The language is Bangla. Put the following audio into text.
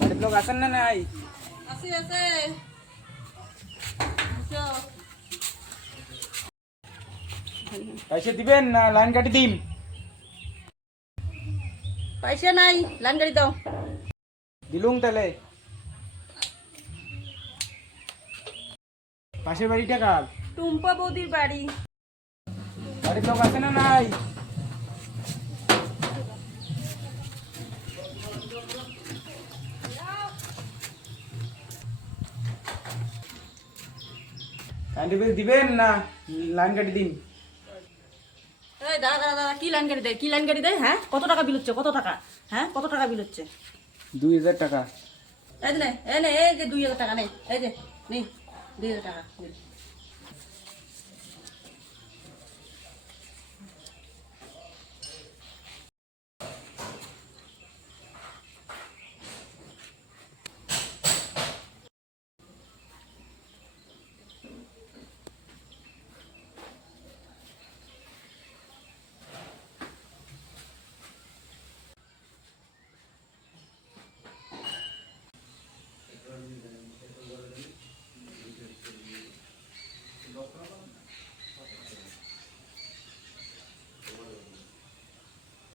বাড়ির লোক আছেন না নাই? আছে আছে। পয়সা দিবেন না লাইন কাটি দিন? পয়সা নাই, লাইন গাড়ি দাও। দিলুম তাহলে। পাশের বাড়িটা কার? টুম্পা বৌদির বাড়ি। বাড়ির লোক আছে না নাই? কারেন্ট বিল দিবেন না লাইন কাটি দিন? এই দাদা দাদা দাদা, কি লাইন গাড়ি দেয়, কি লাইন গাড়ি দেয়? হ্যাঁ, কত টাকা বিল হচ্ছে, কত টাকা? হ্যাঁ, কত টাকা বিল হচ্ছে? 2000 টাকা। এই যে নে, এই যে 2000 টাকা নে, এই যে নে 2000 টাকা বিল।